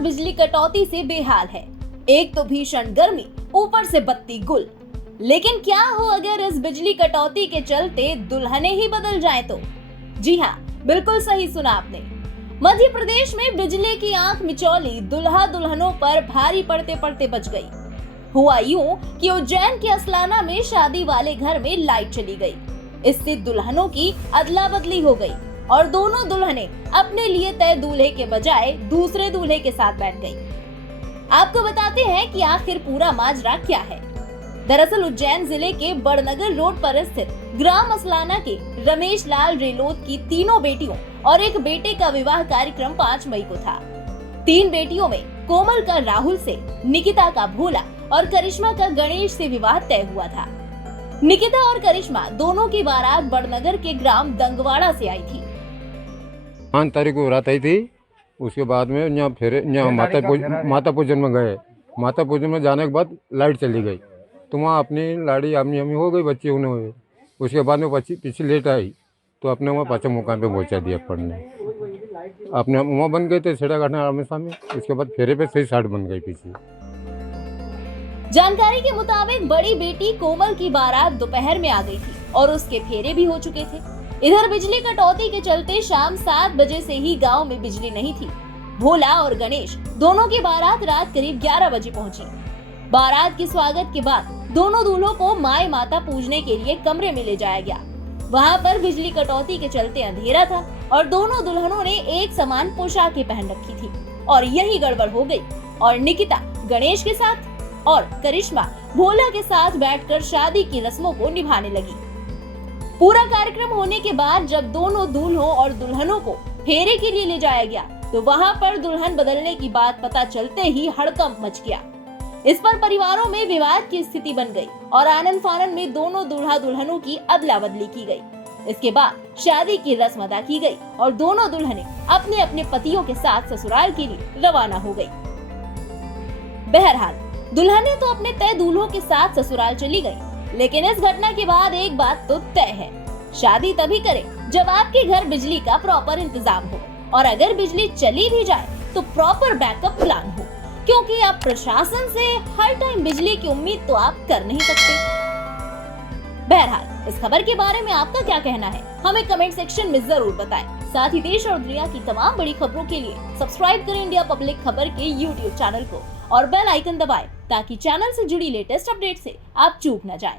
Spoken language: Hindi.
बिजली कटौती से बेहाल है। एक तो भीषण गर्मी, ऊपर से बत्ती गुल। लेकिन क्या हो अगर इस बिजली कटौती के चलते दुल्हनें ही बदल जाएं तो? जी हाँ, बिल्कुल सही सुना आपने। मध्य प्रदेश में बिजली की आंख मिचौली दुल्हा दुल्हनों पर भारी पड़ते पड़ते बच गई। हुआ यूं कि उज्जैन के असलाना में शादी वाले घर में लाइट चली गई। इससे दुल्हनों की अदला बदली हो गई और दोनों दुल्हनें अपने लिए तय दूल्हे के बजाय दूसरे दूल्हे के साथ बैठ गई। आपको बताते हैं कि आखिर पूरा माजरा क्या है। दरअसल उज्जैन जिले के बड़नगर रोड पर स्थित ग्राम असलाना के रमेश लाल रेलोत की तीनों बेटियों और एक बेटे का विवाह कार्यक्रम 5 मई को था। 3 बेटियों में कोमल का राहुल से, निकिता का भोला और करिश्मा का गणेश से विवाह तय हुआ था। निकिता और करिश्मा दोनों की बारात बड़नगर के ग्राम दंगवाड़ा से आई थी। 5 तारीख को रात आई थी। उसके बाद में यहाँ फिर यहाँ माता पूजन में गए। माता पूजन में जाने के बाद लाइट चली गई तो वहाँ अपनी लाड़ी आमनी अम्मी हो गई, बच्चे उन्हें हुए। उसके बाद में पीछे लेट आई तो अपने वहाँ 5 मुकाम पे पहुँचा दिया पढ़ने। अपने वहाँ बन गए थे छेड़ा काटने हमेशा में। उसके बाद फेरे पे सही 60 बन गई पीछे। जानकारी के मुताबिक बड़ी बेटी कोमल की बारात दोपहर में आ गई थी और उसके फेरे भी हो चुके थे। इधर बिजली कटौती के चलते शाम 7 बजे से ही गांव में बिजली नहीं थी। भोला और गणेश दोनों की बारात रात करीब 11 बजे पहुंची। बारात के स्वागत के बाद दोनों दूल्हों को माई माता पूजने के लिए कमरे में ले जाया गया। वहां पर बिजली कटौती के चलते अंधेरा था और दोनों दुल्हनों ने एक समान पोशाकें पहन रखी थी और यही गड़बड़ हो गई और निकिता गणेश के साथ और करिश्मा भोला के साथ बैठकर शादी की रस्मों को निभाने लगी। पूरा कार्यक्रम होने के बाद जब दोनों दूल्हों और दुल्हनों को फेरे के लिए ले जाया गया तो वहां पर दुल्हन बदलने की बात पता चलते ही हड़कंप मच गया। इस पर परिवारों में विवाद की स्थिति बन गई और आनन फानन में दोनों दूल्हा दुल्हनों की अदला बदली की गई। इसके बाद शादी की रस्म अदा की गई और दोनों दुल्हनें अपने अपने पतियों के साथ ससुराल के लिए रवाना हो गई। बहरहाल दुल्हनें तो अपने तय दूल्हों के साथ ससुराल चली गई, लेकिन इस घटना के बाद एक बात तो तय है, शादी तभी करें जब आपके घर बिजली का प्रॉपर इंतजाम हो और अगर बिजली चली भी जाए तो प्रॉपर बैकअप प्लान हो, क्योंकि आप प्रशासन से हर टाइम बिजली की उम्मीद तो आप कर नहीं सकते। बहरहाल इस खबर के बारे में आपका क्या कहना है, हमें कमेंट सेक्शन में जरूर बताएं। साथ ही देश और दुनिया की तमाम बड़ी खबरों के लिए सब्सक्राइब करें इंडिया पब्लिक खबर के YouTube चैनल को और बेल आइकन दबाएं ताकि चैनल से जुड़ी लेटेस्ट अपडेट से आप चूक न जाएं।